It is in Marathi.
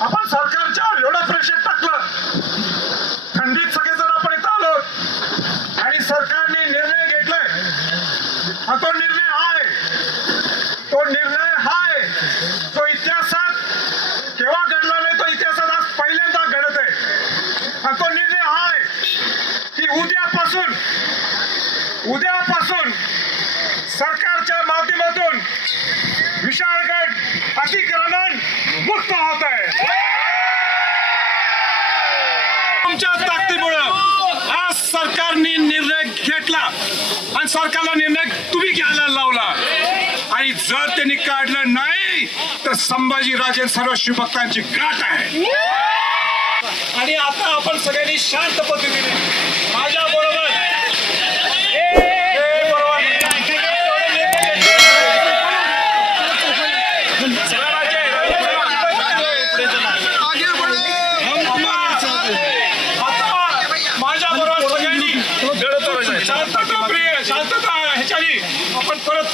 आपण सरकारच्या एवढा प्रेशर टाकलं. थंडीत सगळेजण आपण इथं आलो. आणि सरकारने निर्णय घेतलाय. हा तो निर्णय हाय. तो निर्णय हाय. तो इतिहासात केव्हा घडला नाही तो इतिहासात आज पहिल्यांदा घडत आहे. हा तो निर्णय हाय. की उद्यापासून उद्यापासून सरकारच्या माध्यमातून विशाळगड अधिक आमच्या ताकदीमुळं आज सरकारने निर्णय घेतला आणि सरकारला निर्णय तुम्ही घ्यायला लावला. आणि जर त्यांनी काढलं नाही तर संभाजीराजे सर्व शिवभक्तांची गाठ आहे. आणि आता आपण सगळ्यांनी शांत पद्धतीने शांतता प्रिय शांतता ह्याच्यानी. आपण परत